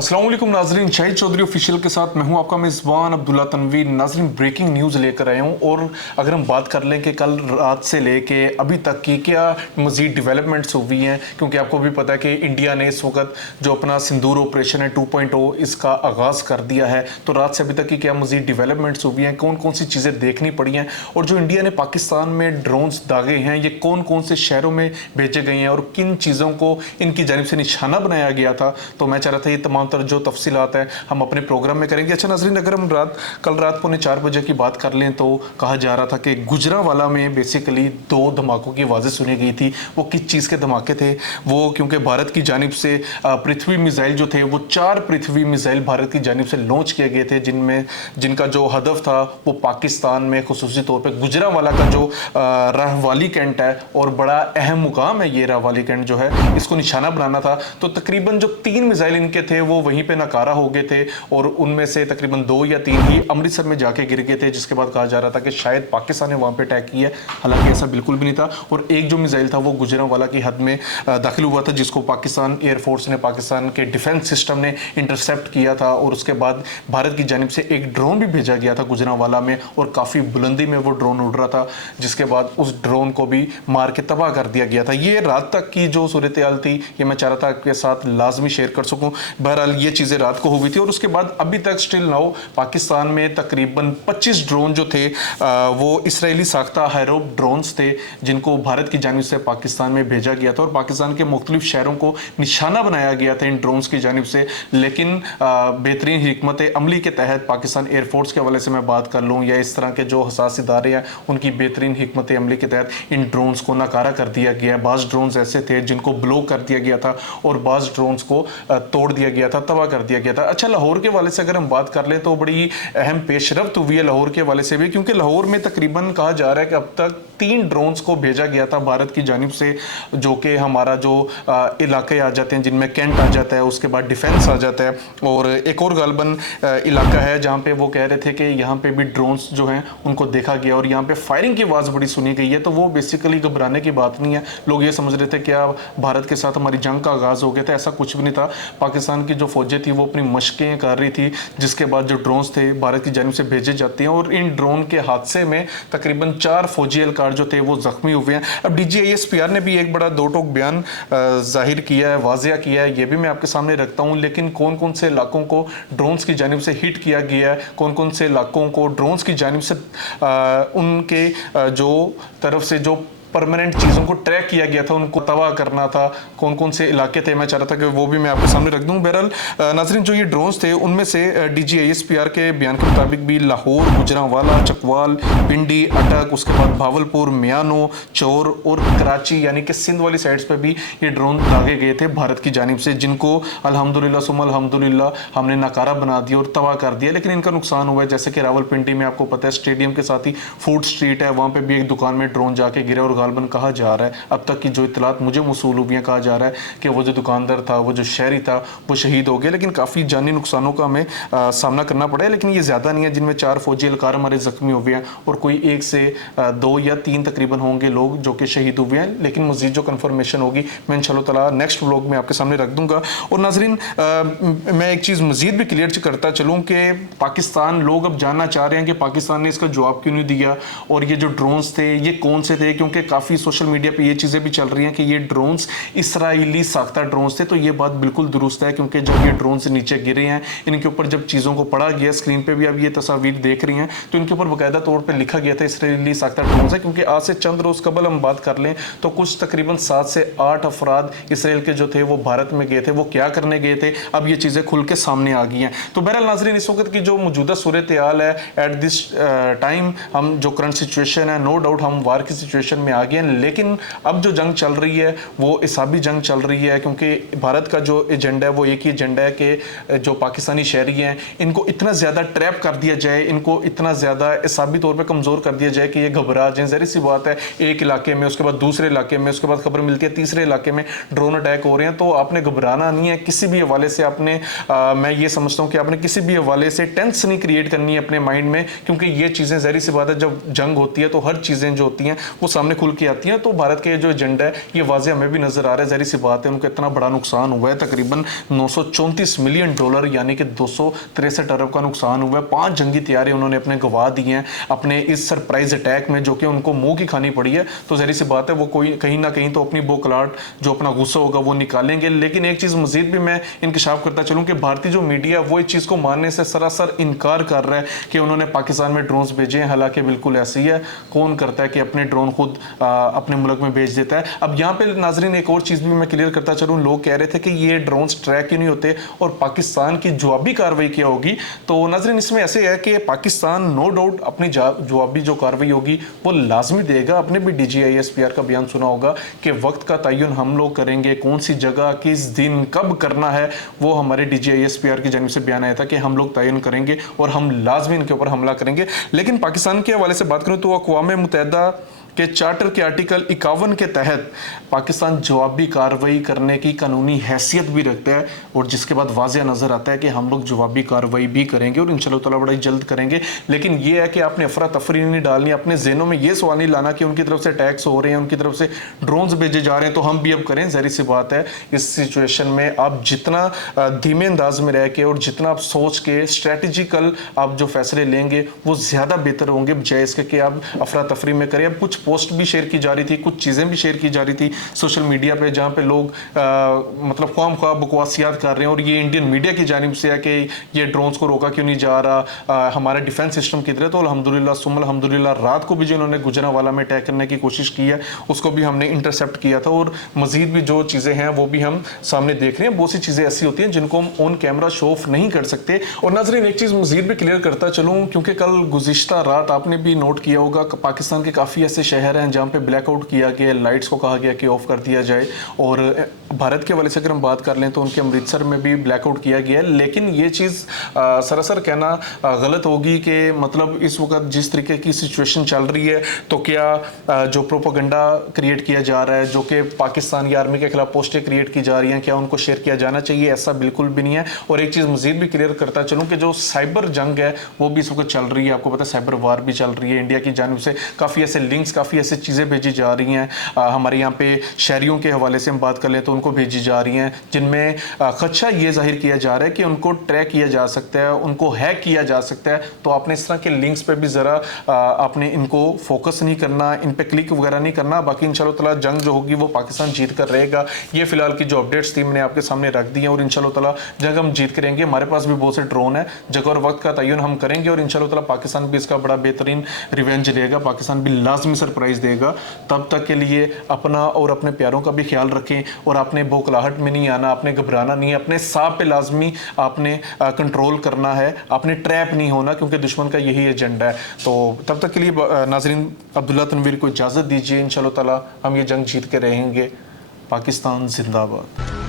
अस्सलाम वालेकुम नाजरीन, शाहिद चौधरी ऑफिशियल के साथ मैं हूं आपका मेज़बान अब्दुल्ला तनवीर। नाजरीन, ब्रेकिंग न्यूज़ लेकर आया हूं और अगर हम बात कर लें कि कल रात से लेके अभी तक की क्या मज़ीद डेवलपमेंट्स हुई हैं, क्योंकि आपको भी पता है कि इंडिया ने इस वक्त जो अपना सिंदूर ऑपरेशन है 2.0 इसका आगाज़ कर दिया है। तो रात से अभी तक की क्या मज़ीद डेवलपमेंट्स हुई हैं, कौन कौन सी चीज़ें देखनी पड़ी हैं, और जो इंडिया ने पाकिस्तान में ड्रोन्स दागे हैं ये कौन कौन से शहरों में भेजे गए हैं और किन चीज़ों को इनकी जानिब से निशाना बनाया गया था। तो मैं चाह रहा था ये तमाम जो तफसीलात है हम अपने प्रोग्राम में करेंगे। अच्छा नाज़रीन, अगर हम कल रात 4:45 बजे की बात कर लें तो कहा जा रहा था कि गुजरांवाला में बेसिकली 2 धमाकों की आवाज़ें सुनी गई थी। वो किस चीज़ के धमाके थे? वो क्योंकि भारत की जानिब से पृथ्वी मिसाइल जो थे वो 4 पृथ्वी मिसाइल भारत की जानिब से लॉन्च किए गए थे, जिनका जो हदफ था वो पाकिस्तान में खुसूसी तौर पर गुजरांवाला का जो रहवाली कैंट है और बड़ा अहम मुकाम है ये रहवाली कैंट जो है, इसको निशाना बनाना था। तो तकरीबन जो 3 मिसाइल इनके थे वो वहीं पे नाकारा हो गए थे और उनमें से तकरीबन 2 या 3 ही अमृतसर में जाके गिर गए थे, जिसके बाद कहा जा रहा था कि शायद पाकिस्तान ने वहां पे अटैक किया है। हालांकि ऐसा बिल्कुल भी नहीं था। और एक जो मिसाइल था वो गुजरांवाला की हद में दाखिल हुआ था, जिसको पाकिस्तान एयरफोर्स ने, पाकिस्तान के डिफेंस सिस्टम ने इंटरसेप्ट किया था। और उसके बाद भारत की जानिब से एक ड्रोन भी भेजा गया था गुजरांवाला में और काफ़ी बुलंदी में वो ड्रोन उड़ रहा था, जिसके बाद उस ड्रोन को भी मार के तबाह कर दिया गया था। ये रात तक की जो सूरत हाल थी ये मैं चाह रहा था आपके साथ लाजमी शेयर कर सकूँ। बहरहाल ये चीज़ें रात को हुई थी और उसके बाद अभी तक स्टिल नाउ पाकिस्तान में तकरीबन 25 ड्रोन जो थे वो इसराइली साख्ता हैरोप ड्रोन्स थे, जिनको भारत की जानिब से पाकिस्तान में भेजा गया था और पाकिस्तान के मुख्तलिफ शहरों को निशाना बनाया गया था इन ड्रोन्स की जानिब से। लेकिन बेहतरीन हिकमत अमली के तहत पाकिस्तान एयरफोर्स के हवाले से मैं बात कर लूँ या इस तरह के जो हसास इदारे हैं उनकी बेहतरीन हिकमत अमली के तहत इन ड्रोन्स को नाकारा कर दिया गया। बाज़ ड्रोन्स ऐसे थे जिनको ब्लो कर दिया गया था और बाज़ ड्रोन्स को तोड़ दिया गया था, तबाह कर दिया गया था। अच्छा, लाहौर के वाले से अगर हम बात कर लें तो बड़ी अहम पेशरफ्त हुई है लाहौर के वाले से भी, क्योंकि लाहौर में तकरीबन कहा जा रहा है कि अब तक 3 ड्रोन्स को भेजा गया था भारत की जानिब से, जो कि हमारा जो इलाके आ जाते हैं जिनमें कैंट आ जाता है, उसके बाद डिफेंस आ जाता है, और एक और गालबन इलाका है जहाँ पे वो कह रहे थे कि यहाँ पे भी ड्रोन्स जो हैं उनको देखा गया और यहाँ पे फायरिंग की आवाज़ बड़ी सुनी गई है। तो वो बेसिकली घबराने की बात नहीं है। लोग ये समझ रहे थे क्या भारत के साथ हमारी जंग का आगाज़ हो गया था, ऐसा कुछ भी नहीं था। पाकिस्तान की जो फौजें थी वो अपनी मशकें कर रही थी, जिसके बाद जो ड्रोन्स थे भारत की जानिब से भेजे जाते हैं और इन ड्रोन के हादसे में तकरीबन 4 फौजी एहलकार जो थे वो जख्मी हुए हैं। अब DGISPR ने भी एक बड़ा 2 टोक बयान जाहिर किया है, वाजिया किया है, ये भी मैं आपके सामने रखता हूँ। लेकिन कौन कौन से इलाकों को ड्रोन्स की जानिब से हिट किया गया है, कौन कौन से इलाकों को ड्रोन्स की जानिब से उनके जो तरफ से जो परमानेंट चीज़ों को ट्रैक किया गया था, उनको तबाह करना था, कौन कौन से इलाके थे, मैं चाह रहा था कि वो भी मैं आपके सामने रख दूं। बहरहाल नाज़रीन, जो ये ड्रोन्स थे उनमें से DGISPR के बयान के मुताबिक भी लाहौर, गुजरांवाला, चकवाल, पिंडी, अटक, उसके बाद भावलपुर, मियानो, चौर और कराची यानी कि सिंध वाली साइड्स पर भी ये ड्रोन दागे गए थे भारत की जानिब से, जिनको अल्हम्दुलिल्लाह सुम्मा अल्हम्दुलिल्लाह हमने नाकारा बना दिया और तबाह कर दिया। लेकिन इनका नुकसान हुआ है, जैसे कि रावलपिंडी में आपको पता है स्टेडियम के साथ ही फूड स्ट्रीट है, वहाँ पर भी एक दुकान में ड्रोन जाके गिरे और गालबन कहा जा रहा है, अब तक की जो इतलात मुझे मौसूल हुई हैं, कहा जा रहा है कि वो जो दुकानदार था, वो जो शहरी था, वो शहीद हो गया। लेकिन काफ़ी जानी नुकसानों का हमें सामना करना पड़ा है, लेकिन ये ज़्यादा नहीं है, जिनमें 4 फौजी एहलकार हमारे ज़ख्मी हुए हैं और कोई 1 से 2 या 3 तकरीबन होंगे लोग जो कि शहीद हुए हैं। लेकिन मज़ीद जो कन्फर्मेशन होगी मैं इंशाअल्लाह ताला नेक्स्ट व्लॉग में आपके सामने रख दूंगा। और नाज़रीन, मैं एक चीज़ मज़ीद भी क्लियर करता चलूँ कि पाकिस्तान लोग अब जानना चाह रहे हैं कि पाकिस्तान ने इसका जवाब क्यों नहीं दिया और ये जो ड्रोन्स थे ये कौन से थे, क्योंकि काफ़ी सोशल मीडिया पे ये चीज़ें भी चल रही हैं कि ये ड्रोन्स इसराइली साख्ता ड्रोन्स थे। तो ये बात बिल्कुल दुरुस्त है, क्योंकि जब ये ड्रोन्स नीचे गिरे हैं, इनके ऊपर जब चीज़ों को पढ़ा गया, स्क्रीन पे भी अब ये तस्वीर देख रही हैं, तो इनके ऊपर बाकायदा तौर पे लिखा गया था इसराइली साख्ता ड्रोन्स है। क्योंकि आज से चंद रोज़ कबल हम बात कर लें तो कुछ तकरीबन 7 से 8 अफराद इसराइल के जो थे वो भारत में गए थे, वो क्या करने गए थे, अब ये चीज़ें खुल के सामने आ गई हैं। तो बहरहाल नाज़रीन, इस वक्त की जो मौजूदा सूरत हाल है एट दिस टाइम, हम जो करंट सिचुएशन है, नो डाउट हम वार की सिचुएशन में आ आ गए हैं। लेकिन अब जो जंग चल रही है वो हिसाबी जंग चल रही है, क्योंकि भारत का जो एजेंडा है वो एक ही एजेंडा है कि जो पाकिस्तानी शहरी हैं इनको इतना ज़्यादा ट्रैप कर दिया जाए, इनको इतना ज़्यादा हिसाबी तौर पर कमज़ोर कर दिया जाए कि ये घबरा जाए। ज़ाहिर सी बात है, एक इलाके में, उसके बाद दूसरे इलाके में, उसके बाद खबर मिलती है तीसरे इलाके में ड्रोन अटैक हो रहे हैं, तो आपने घबराना नहीं है किसी भी हवाले से। आपने मैं ये समझता हूँ कि आपने किसी भी हवाले से टेंस नहीं क्रिएट करनी है अपने माइंड में, क्योंकि ये चीज़ें ज़ाहिर सी बात है जब जंग होती है तो हर चीज़ें जो होती हैं वो सामने खुल के आती हैं। तो भारत के जो एजेंडा है ये वाज़े हमें भी नज़र आ रहा है। ज़ाहिर सी बात है, उनको इतना बड़ा नुकसान हुआ है, तकरीबन $934 मिलियन यानी कि 263 अरब का नुकसान हुआ है। 5 जंगी तैयारी उन्होंने अपने गवा दी हैं अपने इस सरप्राइज अटैक में, जो कि उनको मुंह की खानी पड़ी है। तो ज़ाहिर सी बात है वो कोई कहीं ना कहीं तो अपनी बोखलाहट, जो अपना गुस्सा होगा वो निकालेंगे। लेकिन एक चीज़ मजीद भी मैं इंकशाफ करता चलूँ कि भारतीय जो मीडिया वो इस चीज़ को मानने से सरासर इनकार कर रहा है कि उन्होंने पाकिस्तान में ड्रोन्स भेजे हैं, हालांकि बिल्कुल ऐसी है। कौन करता है कि अपने ड्रोन खुद अपने मुल्क में भेज देता है। अब यहाँ पे नाजरीन एक और चीज़ भी मैं क्लियर करता चलूँ, लोग कह रहे थे कि ये ड्रोन्स ट्रैक क्यों नहीं होते और पाकिस्तान की जवाबी कार्रवाई क्या होगी। तो नाजरीन इसमें ऐसे है कि पाकिस्तान नो डाउट अपनी जवाबी जो कार्रवाई होगी वो लाजमी देगा। अपने भी DGISPR का बयान सुना होगा कि वक्त का तयन हम लोग करेंगे, कौन सी जगह किस दिन कब करना है वो हमारे DGISPR की जानिब से बयान आया था कि हम लोग तयन करेंगे और हम लाजमी इनके ऊपर हमला करेंगे। लेकिन पाकिस्तान के हवाले से बात करूं तो अक़वाम मुत्तहिदा के चार्टर के आर्टिकल 51 के तहत पाकिस्तान जवाबी कार्रवाई करने की कानूनी हैसियत भी रखता है, और जिसके बाद वाज़ेह नज़र आता है कि हम लोग जवाबी कार्रवाई भी करेंगे और इंशाअल्लाह ताला बड़ा जल्द करेंगे। लेकिन ये है कि आपने अफरा तफरी नहीं डालनी, अपने जहनों में ये सवाल नहीं लाना कि उनकी तरफ से अटैक्स हो रहे हैं, उनकी तरफ से ड्रोन्स भेजे जा रहे हैं तो हम भी अब करें। ज़ाहिर सी बात है, इस सिचुएशन में आप जितना धीमे अंदाज में रह के और जितना आप सोच के स्ट्रेटजिकल आप जो फैसले लेंगे वो ज़्यादा बेहतर होंगे, बजाय इसके कि आप अफरा तफरी में करें। अब कुछ पोस्ट भी शेयर की जा रही थी, कुछ चीज़ें भी शेयर की जा रही थी सोशल मीडिया पे, जहाँ पे लोग मतलब ख्वाम ख्वाह बकवासियात कर रहे हैं, और ये इंडियन मीडिया की जानिब से है कि ये ड्रोन्स को रोका क्यों नहीं जा रहा, हमारा डिफेंस सिस्टम किधर है। तो अल्हम्दुलिल्लाह सुम्मा अल्हम्दुलिल्लाह रात को भी जो इन्होंने गुजरांवाला में अटैक करने की कोशिश की है उसको भी हमने इंटरसेप्ट किया था, और मजीद भी जो चीज़ें हैं वो भी हम सामने देख रहे हैं। बहुत सी चीज़ें ऐसी होती हैं जिनको हम ऑन कैमरा शो ऑफ नहीं कर सकते। और नाज़रीन एक चीज़ मजीद भी क्लियर करता चलूँ, क्योंकि कल गुज़िश्ता रात आपने भी नोट किया होगा पाकिस्तान के काफ़ी ऐसे शहर हैं जहाँ पे ब्लैकआउट किया गया, लाइट्स को कहा गया कि ऑफ कर दिया जाए। और भारत के वाले से अगर हम बात कर लें तो उनके अमृतसर में भी ब्लैकआउट किया गया है। लेकिन ये चीज़ सरासर कहना गलत होगी कि मतलब इस वक्त जिस तरीके की सिचुएशन चल रही है तो क्या जो प्रोपेगेंडा क्रिएट किया जा रहा है, जो कि पाकिस्तान की आर्मी के खिलाफ पोस्टें क्रिएट की जा रही हैं, क्या उनको शेयर किया जाना चाहिए? ऐसा बिल्कुल भी नहीं है। और एक चीज़ मजीद भी क्लियर करता चलूँ कि जो साइबर जंग है वो भी इस वक्त चल रही है। आपको पता है साइबर वार भी चल रही है। इंडिया की जानिब से काफ़ी ऐसे लिंक्स, काफ़ी ऐसे चीज़ें भेजी जा रही हैं। हमारे यहाँ पे शहरियों के हवाले से हम बात कर लें तो उनको भेजी जा रही हैं, जिनमें खदशा ये जाहिर किया जा रहा है कि उनको ट्रैक किया जा सकता है, उनको हैक किया जा सकता है। तो आपने इस तरह के लिंक्स पे भी ज़रा आपने इनको फोकस नहीं करना, इन पे क्लिक वगैरह नहीं करना। बाकी इंशाल्लाह ताला जंग जो होगी वो पाकिस्तान जीत कर रहेगा। ये फिलहाल की जो अपडेट्स थी मैंने आपके सामने रख दी हैं, और इंशाल्लाह ताला जंग हम जीत करेंगे। हमारे पास भी बहुत से ड्रोन है, जगह और वक्त का तयन हम करेंगे, और इंशाल्लाह ताला पाकिस्तान भी इसका बड़ा बेहतरीन रिवेंज लेगा, पाकिस्तान भी लाजमी सरप्राइज देगा। तब तक के लिए अपना और अपने प्यारों का भी ख्याल रखें, और आपने बौखलाहट में नहीं आना, आपने घबराना नहीं है, अपने सांप पे लाजमी आपने कंट्रोल करना है, आपने ट्रैप नहीं होना, क्योंकि दुश्मन का यही एजेंडा है। तो तब तक के लिए नाजरीन अब्दुल्ला तनवीर को इजाज़त दीजिए। इंशाल्लाह ताला हम ये जंग जीत के रहेंगे। पाकिस्तान जिंदाबाद।